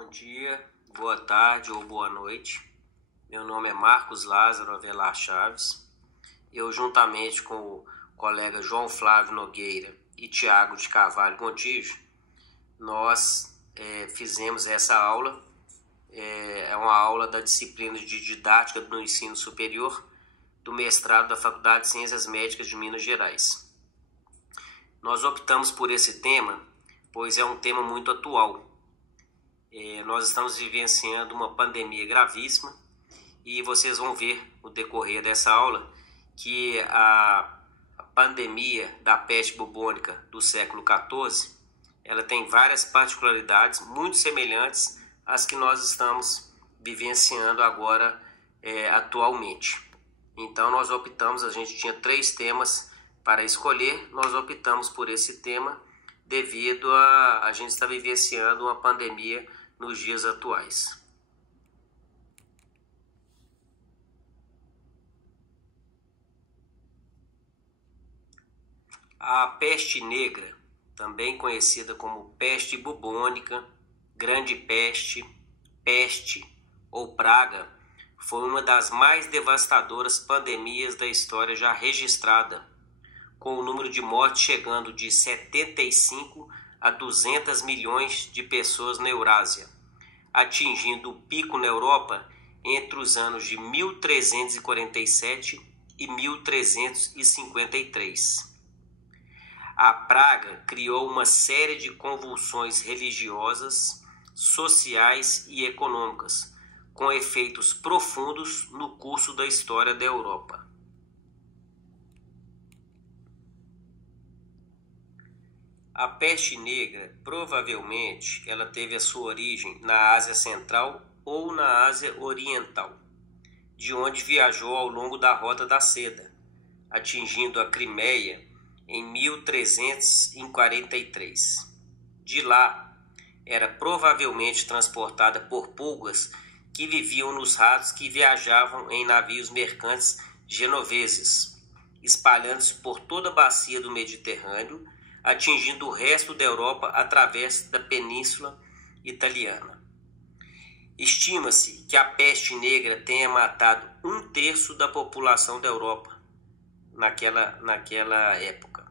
Bom dia, boa tarde ou boa noite. Meu nome é Marcos Lázaro Avelar Chaves. Eu, juntamente com o colega João Flávio Nogueira e Tiago de Carvalho Gontijo, nós fizemos essa aula. É uma aula da disciplina de Didática no Ensino Superior do mestrado da Faculdade de Ciências Médicas de Minas Gerais. Nós optamos por esse tema, pois é um tema muito atual. Nós estamos vivenciando uma pandemia gravíssima e vocês vão ver no decorrer dessa aula que a pandemia da peste bubônica do século XIV, ela tem várias particularidades muito semelhantes às que nós estamos vivenciando agora atualmente. Então nós optamos, a gente tinha 3 temas para escolher, nós optamos por esse tema devido a gente estar vivenciando uma pandemia nos dias atuais. A peste negra, também conhecida como peste bubônica, grande peste, peste ou praga, foi uma das mais devastadoras pandemias da história já registrada, com o número de mortes chegando de 75 a 200 milhões de pessoas na Eurásia, atingindo o pico na Europa entre os anos de 1347 e 1353. A praga criou uma série de convulsões religiosas, sociais e econômicas, com efeitos profundos no curso da história da Europa. A peste negra, provavelmente, ela teve a sua origem na Ásia Central ou na Ásia Oriental, de onde viajou ao longo da Rota da Seda, atingindo a Crimeia em 1343. De lá, era provavelmente transportada por pulgas que viviam nos ratos que viajavam em navios mercantes genoveses, espalhando-se por toda a bacia do Mediterrâneo, atingindo o resto da Europa através da Península Italiana. Estima-se que a peste negra tenha matado 1/3 da população da Europa naquela época.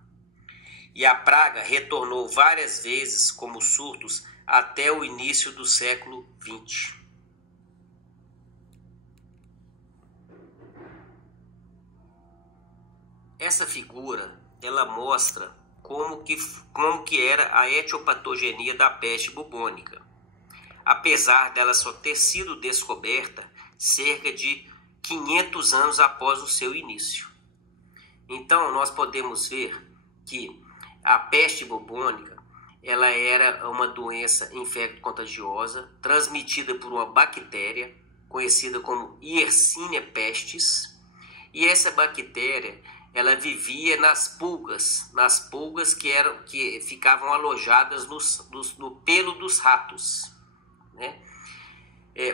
E a praga retornou várias vezes como surtos até o início do século XX. Essa figura, ela mostra como que era a etiopatogenia da peste bubônica, apesar dela só ter sido descoberta cerca de 500 anos após o seu início. Então, nós podemos ver que a peste bubônica, ela era uma doença infecto-contagiosa transmitida por uma bactéria conhecida como Yersinia pestis, e essa bactéria ela vivia nas pulgas que ficavam alojadas no pelo dos ratos, né?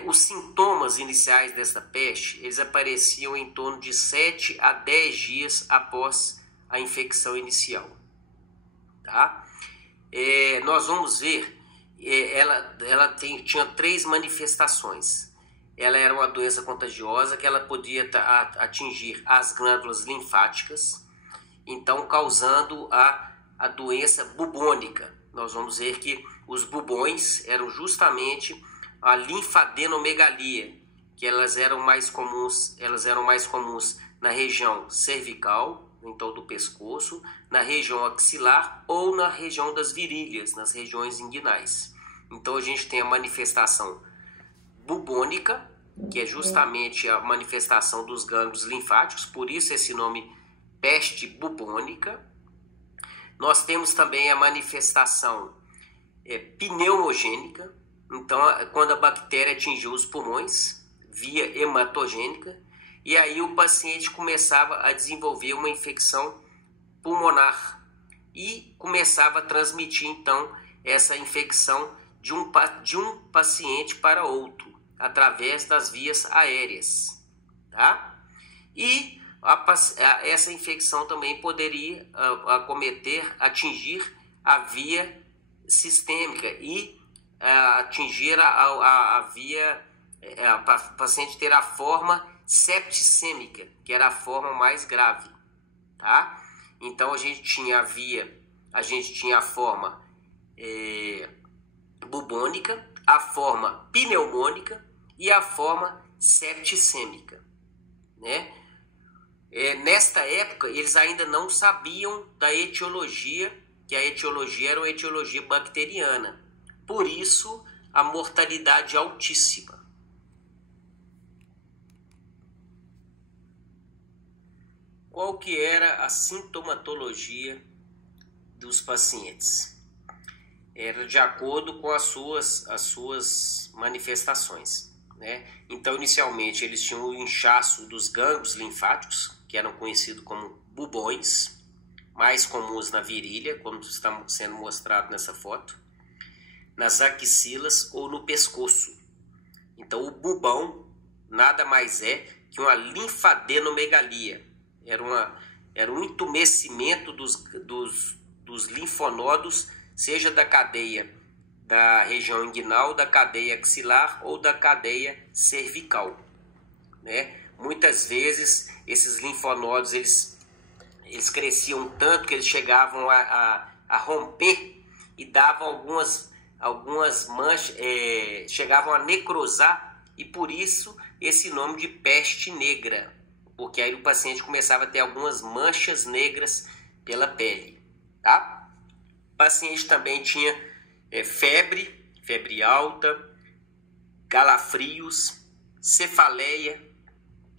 Os sintomas iniciais dessa peste, eles apareciam em torno de 7 a 10 dias após a infecção inicial, tá? Nós vamos ver, ela tinha 3 manifestações. Ela era uma doença contagiosa que ela podia atingir as glândulas linfáticas, então causando a doença bubônica. Nós vamos ver que os bubões eram justamente a linfadenomegalia, que elas eram mais comuns na região cervical, então do pescoço, na região axilar ou na região das virilhas, nas regiões inguinais. Então a gente tem a manifestação bubônica, que é justamente a manifestação dos gânglios linfáticos, por isso esse nome peste bubônica. Nós temos também a manifestação pneumogênica, então quando a bactéria atingiu os pulmões, via hematogênica, e aí o paciente começava a desenvolver uma infecção pulmonar e começava a transmitir então essa infecção de um paciente para outro, através das vias aéreas, tá? E essa infecção também poderia atingir a via sistêmica e atingir a via, a paciente ter a forma septicêmica, que era a forma mais grave, tá? Então a gente tinha a forma bubônica, a forma pneumônica e a forma septicêmica, né? Nesta época eles ainda não sabiam da etiologia, que a etiologia era uma etiologia bacteriana, por isso a mortalidade altíssima. Qual que era a sintomatologia dos pacientes? Era de acordo com as suas manifestações, né? Então, inicialmente, eles tinham o inchaço dos gânglios linfáticos, que eram conhecidos como bubões, mais comuns na virilha, como está sendo mostrado nessa foto, nas axilas ou no pescoço. Então, o bubão nada mais é que uma linfadenomegalia. Era um entumecimento dos linfonodos, seja da cadeia da região inguinal, da cadeia axilar ou da cadeia cervical, né? Muitas vezes esses linfonodos eles cresciam tanto que eles chegavam a romper e davam algumas manchas, chegavam a necrosar, e por isso esse nome de peste negra, porque aí o paciente começava a ter algumas manchas negras pela pele, tá? O paciente também tinha febre alta, calafrios, cefaleia,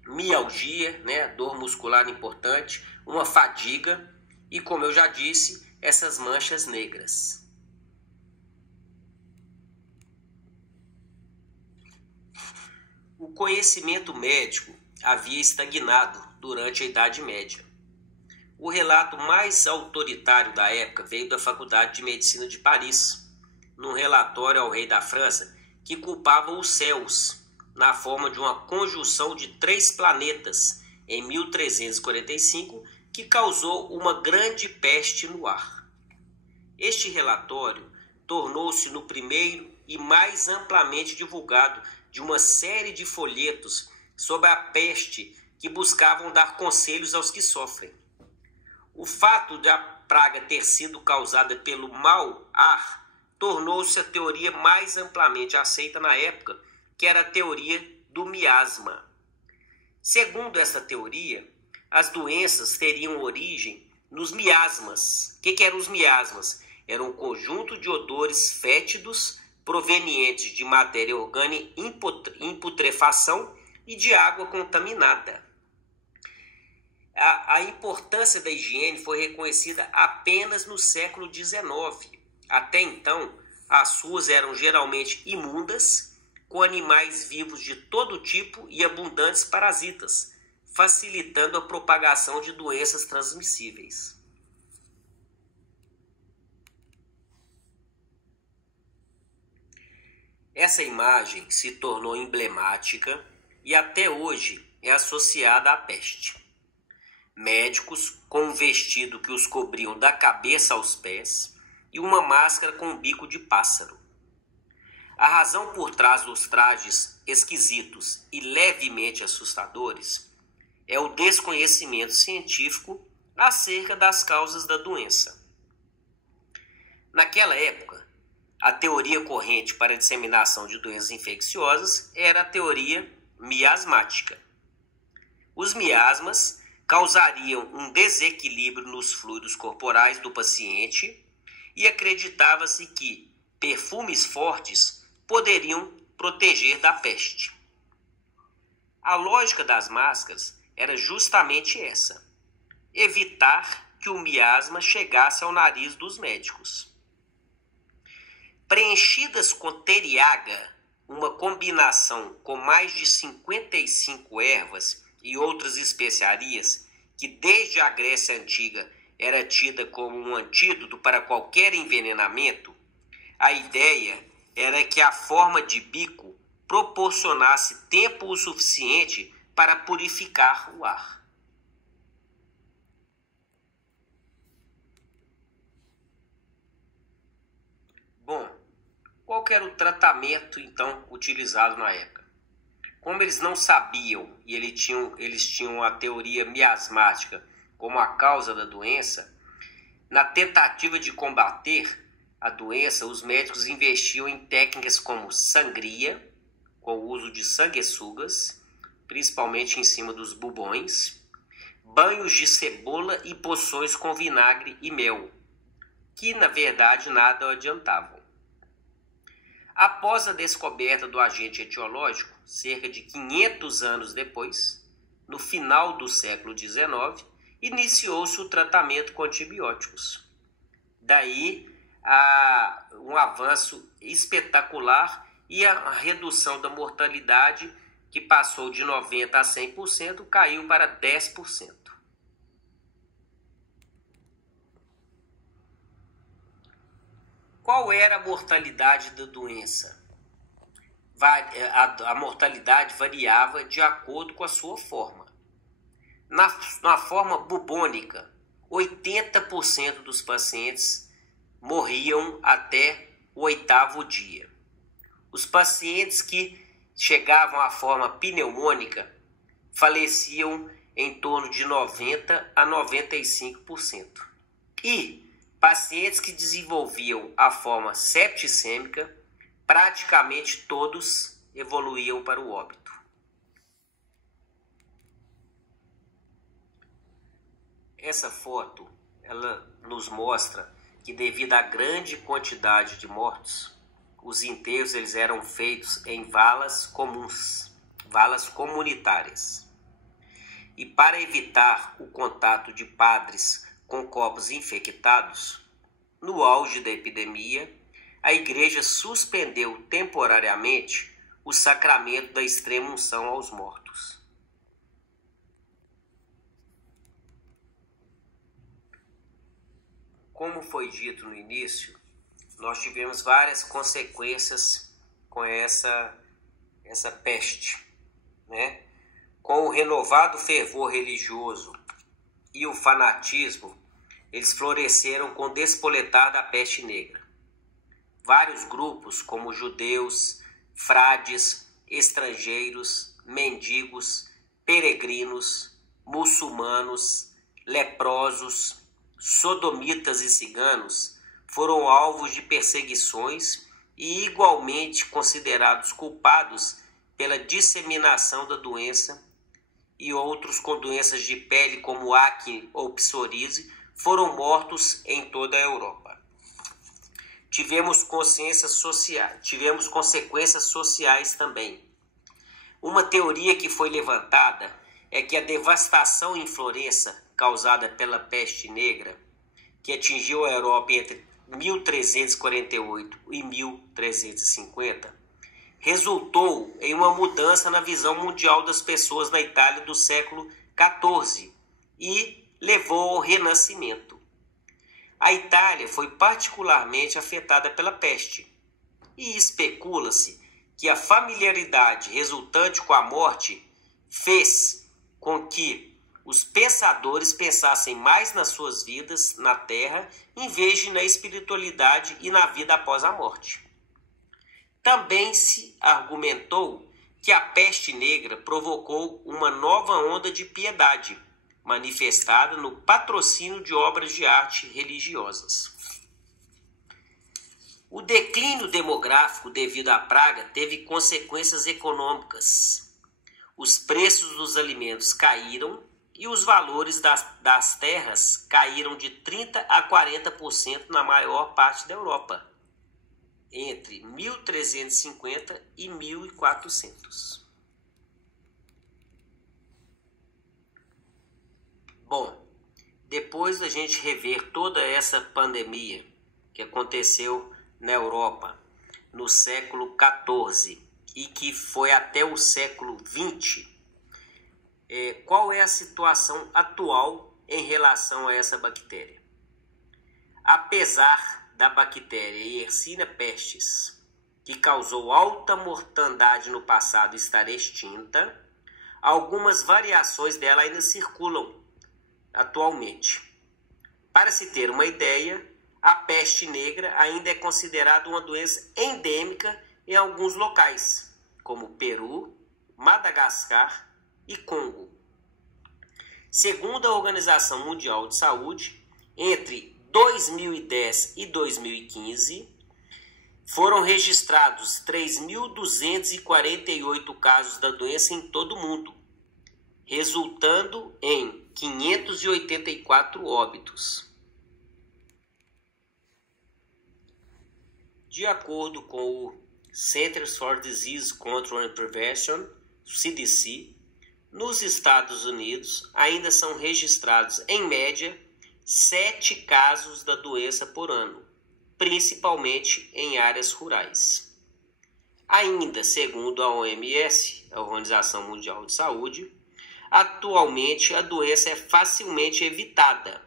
mialgia, né, dor muscular importante, uma fadiga e, como eu já disse, essas manchas negras. O conhecimento médico havia estagnado durante a Idade Média. O relato mais autoritário da época veio da Faculdade de Medicina de Paris, num relatório ao rei da França que culpava os céus na forma de uma conjunção de 3 planetas em 1345 que causou uma grande peste no ar. Este relatório tornou-se no primeiro e mais amplamente divulgado de uma série de folhetos sobre a peste que buscavam dar conselhos aos que sofrem. O fato de a praga ter sido causada pelo mau ar tornou-se a teoria mais amplamente aceita na época, que era a teoria do miasma. Segundo essa teoria, as doenças teriam origem nos miasmas. O que eram os miasmas? Era um conjunto de odores fétidos provenientes de matéria orgânica em putrefação e de água contaminada. A importância da higiene foi reconhecida apenas no século XIX. Até então, as ruas eram geralmente imundas, com animais vivos de todo tipo e abundantes parasitas, facilitando a propagação de doenças transmissíveis. Essa imagem se tornou emblemática e até hoje é associada à peste. Médicos com um vestido que os cobriam da cabeça aos pés e uma máscara com bico de pássaro. A razão por trás dos trajes esquisitos e levemente assustadores é o desconhecimento científico acerca das causas da doença. Naquela época, a teoria corrente para a disseminação de doenças infecciosas era a teoria miasmática. Os miasmas causariam um desequilíbrio nos fluidos corporais do paciente e acreditava-se que perfumes fortes poderiam proteger da peste. A lógica das máscaras era justamente essa: evitar que o miasma chegasse ao nariz dos médicos. Preenchidas com teriaga, uma combinação com mais de 55 ervas e outras especiarias, que desde a Grécia Antiga era tida como um antídoto para qualquer envenenamento, a ideia era que a forma de bico proporcionasse tempo o suficiente para purificar o ar. Bom, qual que era o tratamento, então, utilizado na época? Como eles não sabiam e eles tinham a teoria miasmática como a causa da doença, na tentativa de combater a doença, os médicos investiam em técnicas como sangria, com o uso de sanguessugas, principalmente em cima dos bubões, banhos de cebola e poções com vinagre e mel, que na verdade nada adiantavam. Após a descoberta do agente etiológico, cerca de 500 anos depois, no final do século XIX, iniciou-se o tratamento com antibióticos. Daí um avanço espetacular e a redução da mortalidade, que passou de 90% a 100%, caiu para 10%. Qual era a mortalidade da doença? A mortalidade variava de acordo com a sua forma. Na forma bubônica, 80% dos pacientes morriam até o 8º dia. Os pacientes que chegavam à forma pneumônica faleciam em torno de 90% a 95%. E pacientes que desenvolviam a forma septicêmica, praticamente todos evoluíam para o óbito. Essa foto, ela nos mostra que devido à grande quantidade de mortos, os enterros eles eram feitos em valas comuns, valas comunitárias. E para evitar o contato de padres com corpos infectados, no auge da epidemia, a igreja suspendeu temporariamente o sacramento da extrema-unção aos mortos. Como foi dito no início, nós tivemos várias consequências com essa peste, né? Com o renovado fervor religioso e o fanatismo, eles floresceram com o despoletar da peste negra. Vários grupos, como judeus, frades, estrangeiros, mendigos, peregrinos, muçulmanos, leprosos, sodomitas e ciganos, foram alvos de perseguições e igualmente considerados culpados pela disseminação da doença, e outros com doenças de pele como acne ou psoríase foram mortos em toda a Europa. Tivemos consequências sociais também. Uma teoria que foi levantada é que a devastação em Florença causada pela peste negra, que atingiu a Europa entre 1348 e 1350, resultou em uma mudança na visão mundial das pessoas na Itália do século XIV e levou ao Renascimento. A Itália foi particularmente afetada pela peste e especula-se que a familiaridade resultante com a morte fez com que os pensadores pensassem mais nas suas vidas na terra em vez de na espiritualidade e na vida após a morte. Também se argumentou que a peste negra provocou uma nova onda de piedade, manifestada no patrocínio de obras de arte religiosas. O declínio demográfico devido à praga teve consequências econômicas. Os preços dos alimentos caíram e os valores das terras caíram de 30% a 40% na maior parte da Europa, entre 1350 e 1400. Bom, depois da gente rever toda essa pandemia que aconteceu na Europa no século XIV e que foi até o século XX, qual é a situação atual em relação a essa bactéria? Apesar da bactéria Yersinia pestis, que causou alta mortandade no passado, estar extinta, algumas variações dela ainda circulam atualmente. Para se ter uma ideia, a peste negra ainda é considerada uma doença endêmica em alguns locais, como Peru, Madagascar e Congo. Segundo a Organização Mundial de Saúde, entre 2010 e 2015, foram registrados 3.248 casos da doença em todo o mundo, resultando em 584 óbitos. De acordo com o Centers for Disease Control and Prevention, CDC, nos Estados Unidos ainda são registrados, em média, 7 casos da doença por ano, principalmente em áreas rurais. Ainda segundo a OMS, a Organização Mundial de Saúde, atualmente a doença é facilmente evitada.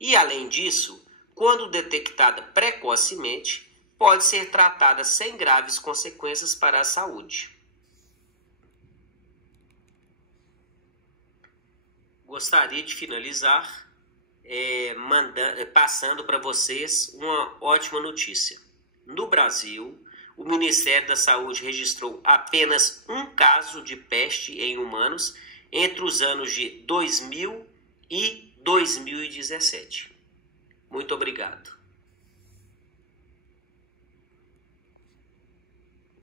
E, além disso, quando detectada precocemente, pode ser tratada sem graves consequências para a saúde. Gostaria de finalizar passando para vocês uma ótima notícia. No Brasil, o Ministério da Saúde registrou apenas um caso de peste em humanos entre os anos de 2000 e 2017. Muito obrigado.